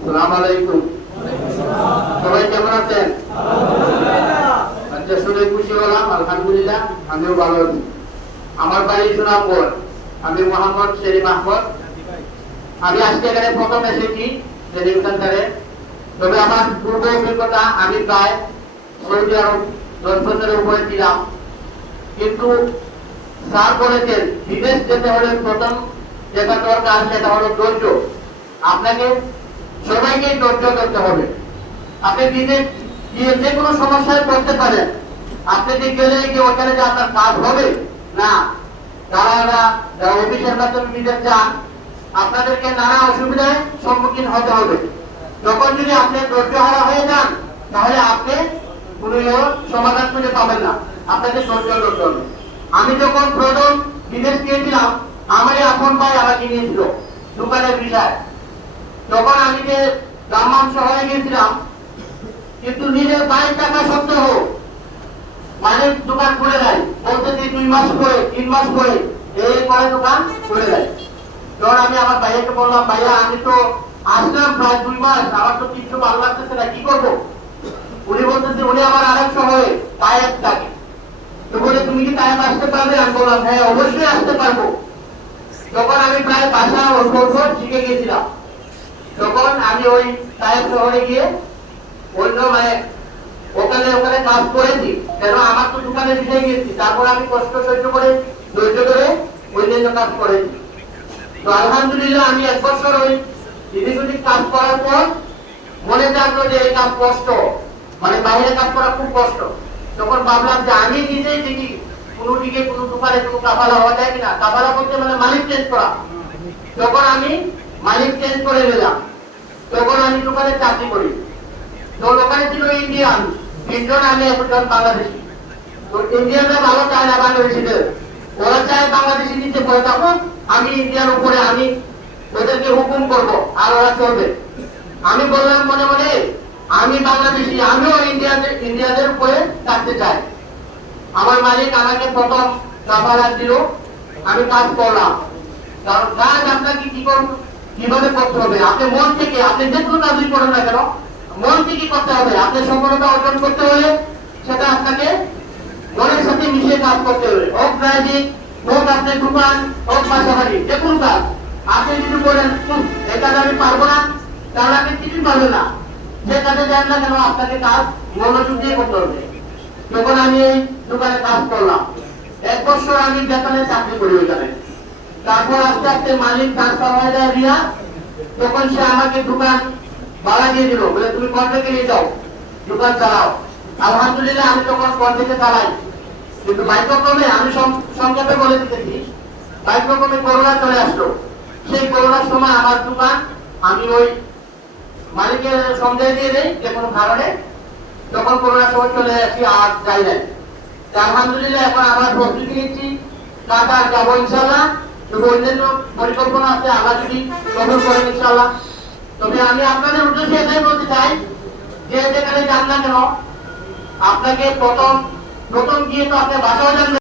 আসসালামু আলাইকুম। সবাই কেমন আছেন? আচ্ছা, শুনে খুশি হলাম। আলহামদুলিল্লাহ, আমিও ভালো আছি। আমার বাড়ি সুনামগড়। আমি মোহাম্মদ শেরিফ আহমদ। আমি আজকে এখানে প্রথম এসেছি ট্রেনিং সেন্টারে। তবে আমার পূর্ব অভিজ্ঞতা, আমি প্রায় সৌদি আরব 10 বছরের উপরে ছিলাম। কিন্তু স্যার বলেছেন বিদেশ যেতে হলে প্রথম যেটা দরকার সেটা হলো ধৈর্য। আপনাকে সবাইকে ধৈর্য করতে হবে। আপনি বিদেশ গিয়ে যে কোনো সমস্যায় পড়তে পারেন। আপনি যে গেলে যে ওখানে যে আপনার কাজ হবে না, যারা অফিসের মাধ্যমে বিদেশ যান, আপনাদেরকে নানা অসুবিধায় সম্মুখীন হতে হবে। যখন যদি আপনি ধৈর্য হারা হয়ে যান, তাহলে আপনি কোনো সমাধান খুঁজে পাবেন না। আপনাকে ধৈর্য ধরতে হবে। আমি যখন প্রথম বিদেশ গিয়েছিলাম, আমারই আপন ভাই আমাকে নিয়েছিল দোকানের বিষয়। যখন আমি যে দাম্মাম শহরে গিয়েছিলাম, কিন্তু নিজের 22 টাকা সত্ত্বেও মালিক দোকান খুলে দেয়। বলতে 2 মাস পরে 3 মাস পরে এই করে দোকান খুলে দেয়। তখন আমি আমার ভাইয়াকে বললাম, ভাইয়া আমি তো আসলাম প্রায় 2 মাস, আমার তো কিছু ভালো লাগতেছে না, কি করবো? উনি বলতেছে, উনি আমার আরেক শহরে তায়েব থাকে। তো বলে, তুমি কি তায়েব আসতে পারবে? আমি বললাম, হ্যাঁ অবশ্যই আসতে পারবো। তখন আমি প্রায় ভাষা ও শিখে গিয়েছিলাম। তখন আমি ওই তায়েব শহরে গিয়ে অন্য ওখানে কাজ করেছি। কেন, আমার তো দোকানে বিষয় গেছি। তারপর আমি কষ্ট সহ্য করে ধৈর্য ধরে অন্যান্য কাজ করেছি। তো আলহামদুলিল্লাহ, আমি 1 বছর ওই দিদিগুলির কাজ করার পর মনে থাকলো যে এই কাজ কষ্ট, বাইরে কাজ করা খুব কষ্ট। তখন ভাবলাম যে আমি নিজেই দেখি কোনো দিকে কোনো দোকানে কোনো কাফালা হওয়া যায় কিনা। কাফালা বলতে মালিক চেঞ্জ করা। তখন আমি মালিক চেঞ্জ করে নিলাম। তখন আমি দোকানে চাকরি করি। তো ওখানে ছিল ইন্ডিয়ান 3 জন, আমি 1 জন বাংলাদেশি। তো ইন্ডিয়ানরা ভালো চায় না বাংলাদেশিদের, ওরা চায় বাংলাদেশি নিচে পড়ে থাকুক, আমি ইন্ডিয়ার উপরে আমি ওদেরকে হুকুম করব আর ওরা চলবে। আমি বললাম মনে মনে, আমি বাংলাদেশি, আমিও ইন্ডিয়াদের উপরে থাকতে চাই। আমার মালিক আমাকে প্রথম কাফালা দিল, আমি কাজ করলাম। কারণ কাজ আপনাকে কিভাবে করতে হবে, আপনি মন থেকে, আপনি যে কোনো কাজই করেন না কেন, মন থেকে করতে হবে। আপনি সফলতা অর্জন করতে হলে সেটা আপনাকে মনের সাথে মিশিয়ে কাজ করতে হবে। হোক ড্রাইভিং, হোক আপনার দোকান, হোক বাসাবাড়ি, যে কোনো কাজ। আপনি যদি বলেন এই কাজ আমি পারবো না, তাহলে আপনি কিছুই পারবেন না। যে কাজে যান না কেন, আপনাকে কাজ মনোযোগ দিয়ে করতে হবে। তখন আমি এই দোকানে কাজ করলাম। 1 বছর আমি বেতনে চাকরি করি ওইখানে। তারপর আস্তে আস্তে মালিক ট্রান্সফার হয়ে যায় রিয়া। তখন সে আমাকে দোকান ভাড়া দিয়ে দিল, বলে তুমি কন্ট্রাক্টে নিয়ে যাও, দোকান চালাও। আলহামদুলিল্লাহ, আমি তখন কন্ট্রাক্টে চালাই। কিন্তু ভাগ্যক্রমে, আমি সংক্ষেপে বলে দিতেছি, ভাগ্যক্রমে করোনা চলে আসলো। সেই করোনার সময় আমার দোকান আমি ওই মালিকের সন্দেহ দিয়ে দেই যে কোনো কারণে। তখন করোনার সময় চলে আসি, আর যাই নাই। আলহামদুলিল্লাহ, এখন আমার প্রস্তুতি নিচ্ছি, কাতার যাবো ইনশাল্লাহ। তবে অন্যান্য পরিকল্পনা আছে, আল্লাহ যদি কবুল করেন ইনশাল্লাহ। তবে আমি আপনাদের উদ্দেশ্যে এটাই বলতে চাই, যে যেখানে যান না কেন, আপনাকে প্রথম গিয়ে তো আপনি ভাষাও জানবেন।